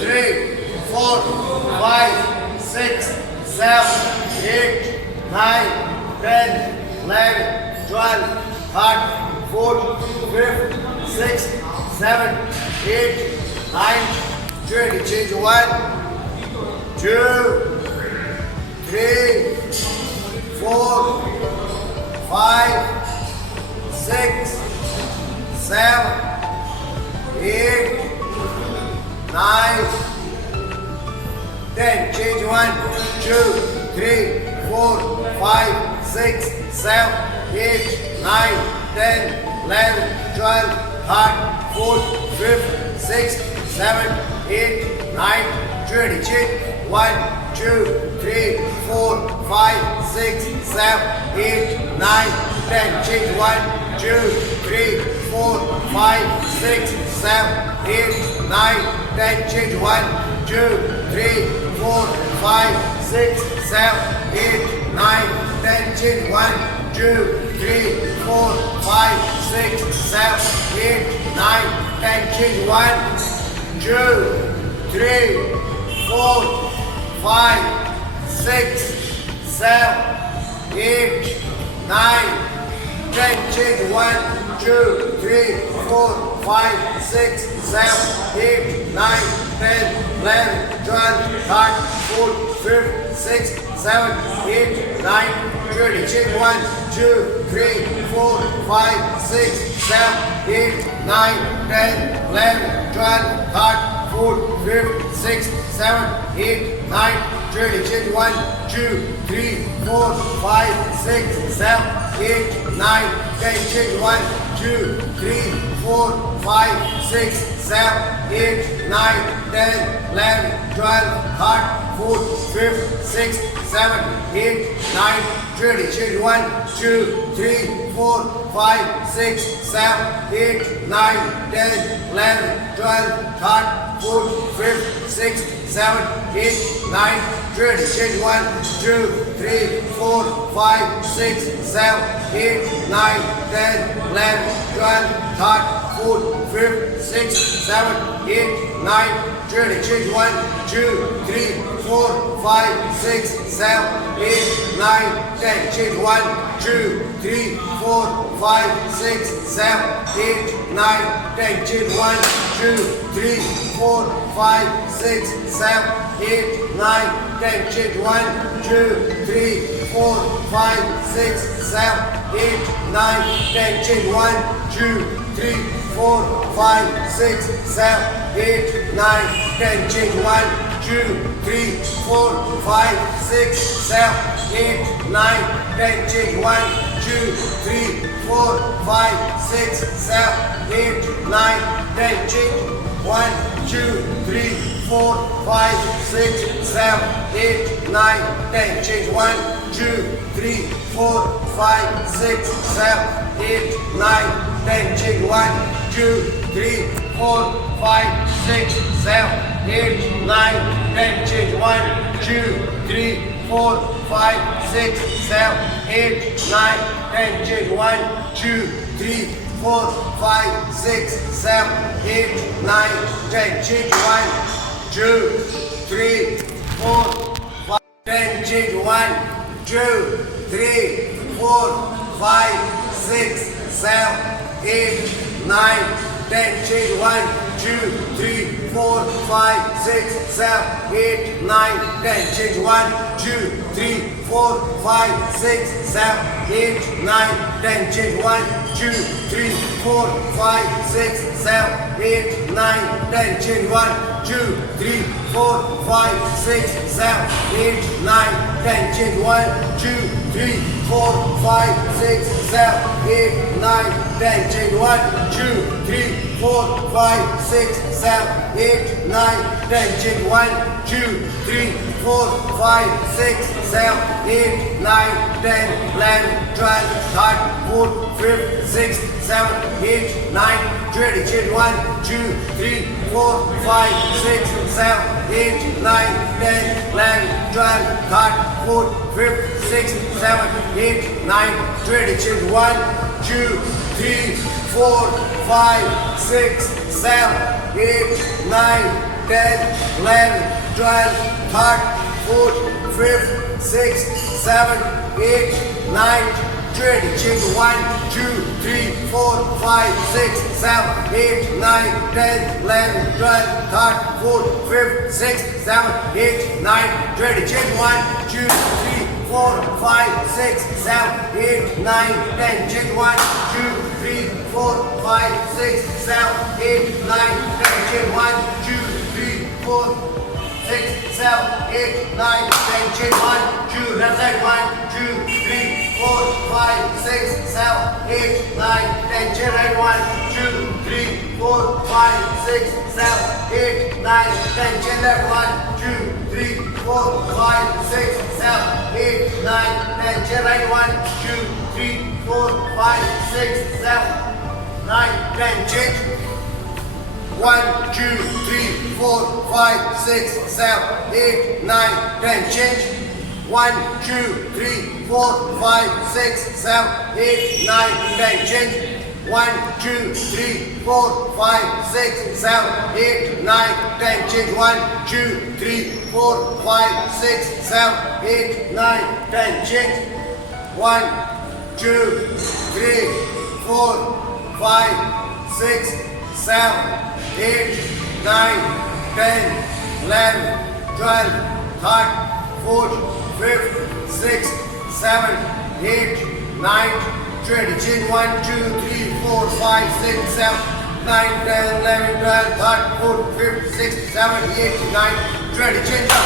3, 4, 5, 6, 7, 8, 9, 10, 11, 12, 13, 14, 15, 16, 17, 18, 19, 20. Change 1, 2, 3, 4, 5, 6, 7, 8, 9, 10. Change 1, 2, 3, 4, 5, 6, 7, 8, 9, 10, 11, 12, 13, 14, 15, 16, 17, 18, 19, 20. Change 1, 2, 3, 4, 5, 6, 7, 8, 9, 10. Change 1, 2, 3, 4, 5, 6, 7, 8, 9, 10. Change 1, 2, 3, 4, 5, 6, 7, 8, 9, 10. Change 1, 2, 3, 4, 5, 6, 7, 8, 9, 10. Change 1, 2, 3, 4, 5, 6, 7, 8, 9, 10. Change 1, 2, 3, 4, 5, 6, 7, 8, 9, 10, 11, 12, 13, 14, 15, 16, 17, 18, 19, 20. Change 1, 2, 3, 4, 5, 6, 7, 8, 9, 10, 11, 12, 13, 14, 15, 16, 17, 18, 19, 20. Change 1, 2, 3, 4, 5, 6, 7, 8, 9, 10. Change 1, 2, 3, 4, 5, 6, 7, 8, 9, 10, 11, 12, 13, 14, 15, 16, 17, 18, 19, 20. Change 1, 2, 3, 4, 5, 6, 7, 8, 9, 10, 11, 12, 13, 14, 15, 16, 17, 18, 19, 20. Change 1, 2, 3, 4, 5, 6, 7, 8, 9, 10, 11, 12, 13, 14, 15, 16, 17, 18, 19, 20. Change 1, 2, 3, 4, 5, 6, 7, 8, 9, 10. Change 1, 2, 3, 4, 5, 6, 7, 8, 9, 10. Change 1, 2, 3, 4, 5, 6, 7, 8, 9, 10. Change 1, 2, 3, 4, 5, 6, 7, 8, 9, 10. Change 1, 2, 3, 4, 5, 6, 7, 8, 9, 10. Change 1, 2, 3, 4, 5, 6, 7, 8, 9, 10. Change 1, 2, 3, 4, 5, 6, 7, 8, 9, 10. Change 1, 2, 3, 4, 5, 6, 7, 8, 9, 10. Change 1, 2, 3, 4, 5, 6, 7, 8, 9, 10. Change 1, 2, 3, 4, 5, 6, 7, 8, 9, 10. Change 1, 2, 3, 4, 5, 6, 7, 8, 9, 10. Change 1, 2, 3, 4, 5, 6, 7, 8, 9, 10. Change 1, 2, 3, 4, 5, 10. Change 1, 2, 3, 4, 5, 6, 7, 8, 9, 10. Change 1, 2, 3, 4, 5, 6, 7, 8, 9, 10. Change 1, 2, 3, 4, 5, 6, 7, 8, 9, 10. Change 1, 2, 3, 4, 5, 6, 7, 8, 9, 10. Change 1, 2, 3, 4, 5, 6, 7, 8, 9, 10. Change 1, 2, 3, 4, 5, 6, 7, 8, 9, 10. Change 1, 2, 3, 4, 5, 6, 7, 8, 9, 10. Change 1, 2, 3, 4, 5, 6, 7, 8, 9, 10, 11, 12, 13, 14, 15, 16, 17, 18, 19, 20. Change 1, 2, 3, 4, 5, 6, 7, 8, 9, 10, 11, 12, 13, 14, 15, 16, 17, 18, 19, 20. Change 1, 2, 3, 4, 5, 6, 7, 8, 9, 10, 11, 12, 13, 14, 15, 16, 17, 18, 19, 20. Change 1, 2, 3, 4, 5, 6, 7, 8, 9, 10, 11, 12, 13, 14, 15, 16, 17, 18, 19, 20. Change 1, 2, 3, 4, 5, 6, 7, 8, 9, 10. Change 1, 2, 3, 4, 5, 6, 7, 8, 9, 10. Change 1, 2, 3, 4, 6, 7, 8, 9, 10. Change 1, 2, left side 1, 2, 3, 4, 5, 6, 7, 8, 9, 10. Change right 1, 2, 3, 4, 5, 6, 7, 8, 9, 10. Change left 1, 2, 3, 4, 5, 6, 7, 8, 9, 10. Change right 1, 2, 3, 4, 5, 6, 7, 9, 10. Change. 1, 2, 3, 4, 5, 6, 7, 8, 9, 10. Change. 1, 2, 3, 4, 5, 6, 7, 8, 9, 10. Change. 1, 2, 3, 4, 5, 6, 7, 8, 9, 10. Change. 1, 2, 3, 4, 5, 6, 7, 8, 9, 10. Change. 1, 2, 3, 4, 5, 6, 7, 8, 9, 10, 11, 12, 13, 14, 15, 16, 17, 18, 19, 20. Change 1, 2, 3, 4, 5, 6, 7, 9, 10, 11, 12, 13, 14, 15, 16, 17, 18, 19, 20. Change up.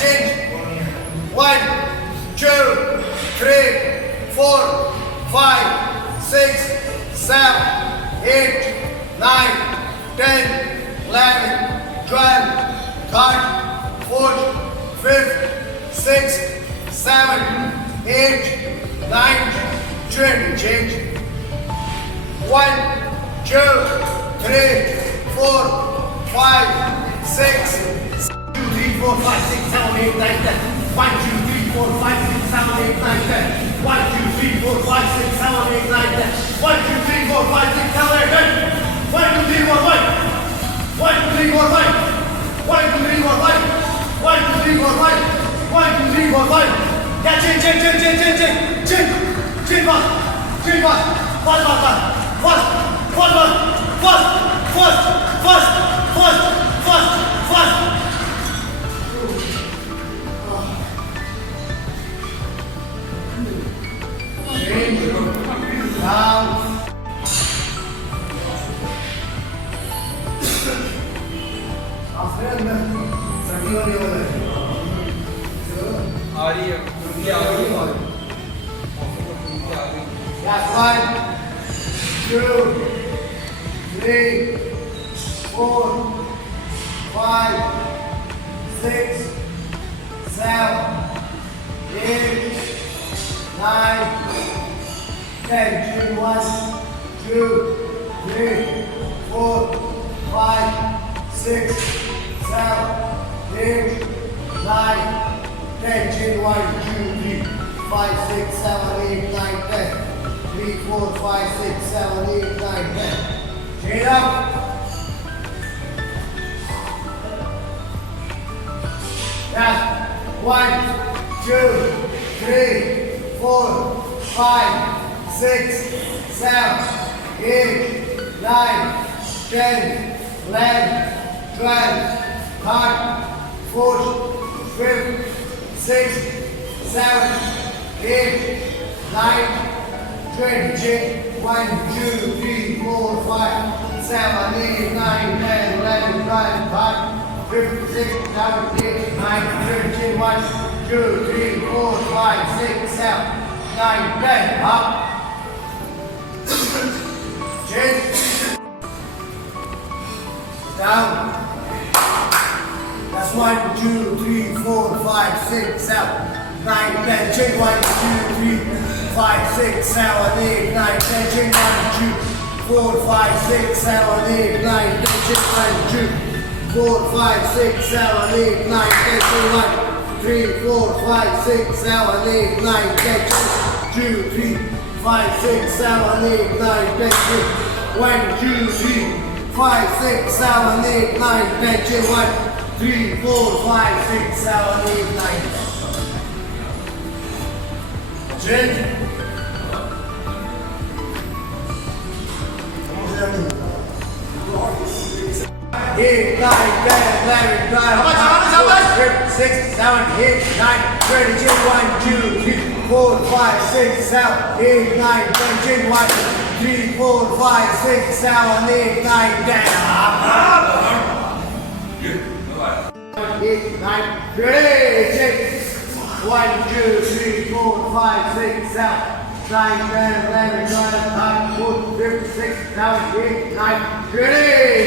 Change. 1, 2, 3, 4, 5, 6, 7, 8, 9, 10, 11, 12, 13, 14, 15, 16, 17, 18, 19, 20. Change. 1, 2, 3, 4, 5, 6, 4, 5, 6, 7, 8, 9, 10. 1, 2, 3, 4, 5, 6, 7, 8, 9, 10. 1, 2, 3, 4, 5, 6, 7, 8, 9, 10. 1, 2, 3, 4, 5, 6, 7, 8, 10. 1, 2, 3, 4, 5. 1, 2, 3, 4, 5. 1, 2, 3, 4, 5. 1, 2, 3, 4, 5. 1, 2, 3, 4, 5. Yeah, change. Change fast. Change fast. Fast. Down. आ रही है उनकी आ रही है That's 1, 2, 3, 4, 5, 6, 7, 8, 9, 10. 1, 2, 3, 4, 5, 6, 7, 8, 9, 10. Chain 1, 2, 3, 5, 6, 7, 8, 9, 10. 3, 4, 5, 6, 7, 8, 9, 10. Chain up. That's 1, 2, 3, 4, 5, 6, 7, 8, 9, 10, 11, 12, 13, 14, 15, 16, 17, 18, 19, 20. Check. 1, 2, 3, 4, 5, 7, 8, 9, 10, 11, 12, 13, 15, 16, 17, 18, 19, 20. 1, 2, 3, 4, 5, 6, 7, 9, 10. Up. Change. Down. That's 1, 2, 3, 4, 5, 6, 7, 9, 10. Change. 1, 2, 3, 5, 6, 7, 8, 9, 10. Change. 1, 2, 4, 5, 6, 7, 8, 9, 10. Change. 1, 2, 4, 5, 6, 7, 8, 9, 10. Change. 1, 3, 4, 5, 6, 7, 8, 9, 10. Change. 2, 3, 5, 6, 7, 8, 9, 10. Change. 1, 2, 3, 5, 6, 7, 8, 9, 10. Change. 1, 3, 4, 5, 6, 7, 8, 9, 10. Change. 8, 9, 10, 11, 12, 6, 7, 8, 9, 20, change. 1, 2, 3, 4, 5, 6, 7, 8, 9, 10, change. 1, 3, 4, 5, 6, 7, 8, 9, 10. 8, 9, 20, change. 1, 2, 3, 4, 5, 6, 7, 9, 10, 11, 12, 13, 14, 15, 16, 17, 18, 19, 20,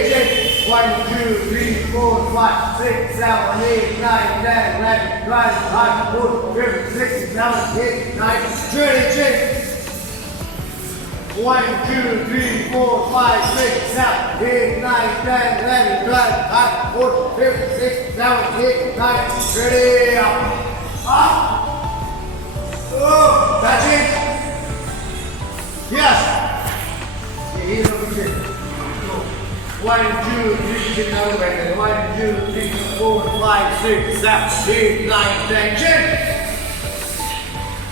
change. 1, 2, 3, 4, 5, 6, 7, 8, 9, 10, 11, 12, 13, 14, 15, 16, 17, 18, 19, 20, change. 1, 2, 3, 4, 5, 6, 7, 8, 9, 10, 11, 12, 13, 14, 15, 16, 17, 18, 19, 20. Up. Oh, that's it. Yes. Here's what we did. 1, 2, 3, another way. 1, 2, 3, 4, 5, 6, 7, 8, 9, 10, chin.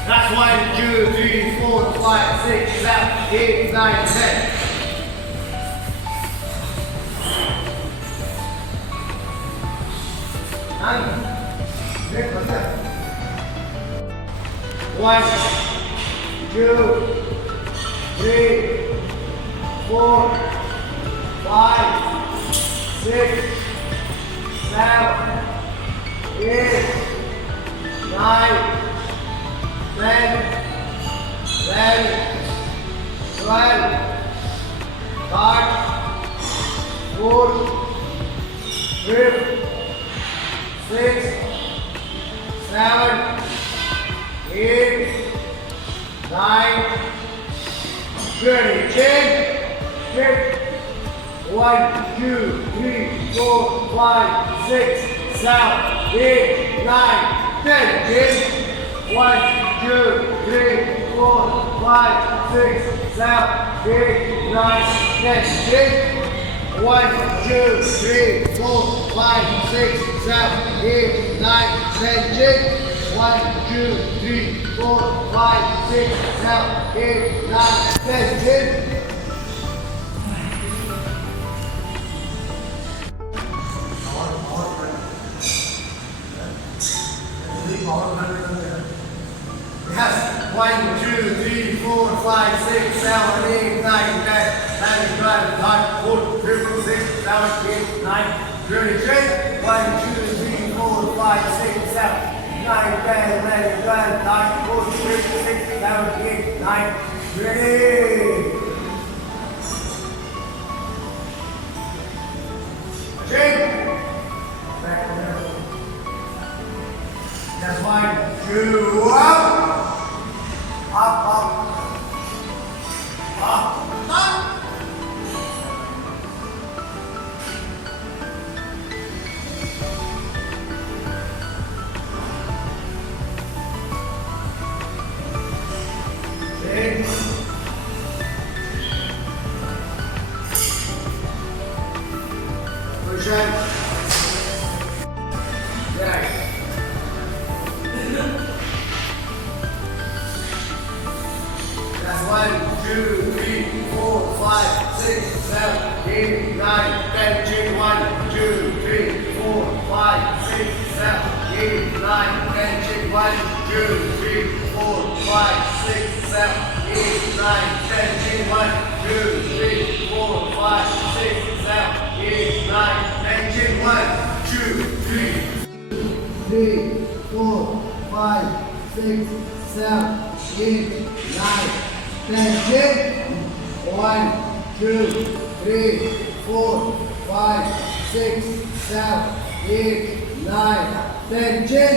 That's 1, 2, 3, 4, 5, 6, 7, 8, 9, 10. And next one there. 1, 2, 3, 4, 5, 6, 7, 8, 9, 10, 11, 12, 13, 14, 15, 16, 7, 8, 9, 20. Change. 1, 2, 3, 4, 5, 6, 7, 8, 9, 10. Change. 1, 2, 3, 4, 5, 6, 7, 8, 9, 10. Change. 1, 2, 3, 4, 5, 6, 7, 8, 9, 10. Change. 1, 2, 3, 4, 5, 6, 7, 8, 9, 10. Change. Yes. 1, 2, 3, 4, 5, 6, 7, 8, 9, 10, 11, 12, 13, 14, 15, 16, 17, 18, 19, 20. Change. 1, 2, 3, 4, 5, 6, 7, 9, 10, 11, 12, 13, 14, 15, 16, 17, 18, 19, 20. Change. Back to there. That's 1, 2, up. Up, up. Up, up. Change. Push-up. Right. That's 1, 2, 3, 4, 8, 9, 10, chin, 1, 2, 3, 4, 5, 6, 7, 8, 9, 10, chin, 1, 2, 3, 4, 5, 6, 7, 8, 9, 10, chin, 1, 2, 3, 4, 5, 6, 7, 8, 9, 10, chin, 1, 2, 3, 4, 5, 6, 7, 8, 9, 10, chin, 1, 2, 3, 4, 5, 6, 7, 8, 9, 10, chin,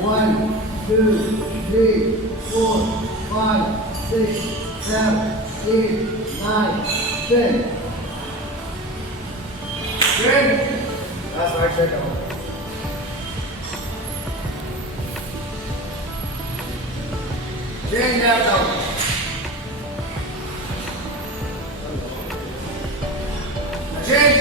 1, 2, 3, 4, 5, 6, 7, 8, 9, 10. Chin. That's right, check out. Chin down, down. Chin.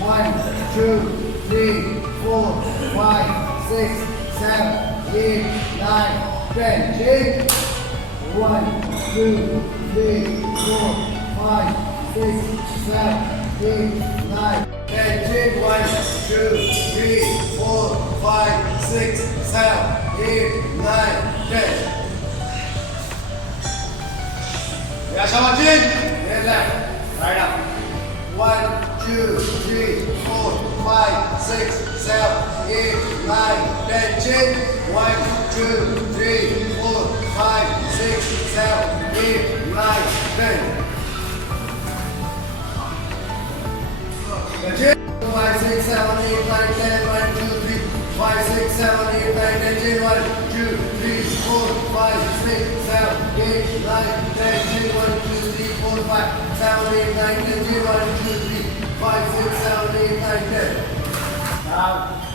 1, 2, 3, 4, 5, 6, 7, 8, 9, 10. Chin. 1, 2, 3, 4, 5, 6, 7, 8, 9, 10. Chin. 1, 2, 3, 4, 5, 6, 7, 8, 9, 10. Yeah, Shama, chin. Head left. Right up. 1, 2, 3, 4, 5, 6, 7, 8, 9, 10. Chin. 1, 2, 3, 4, 5, 6, 7, 8, 9, 10. The chin. 5, 6, 7, 8, 9, 10. 1, 2, 3, 5, 6, 7, 8, 9, 10. Chin. 1, 2, 3, 4, 5, 6, 7, 8, 9, 10. Chin. 1, 2, 3, 4, 5, 7, 8, 9, 10. Chin. 1, 2, 3, 5, 6, 7, 8, 9, 10. Down.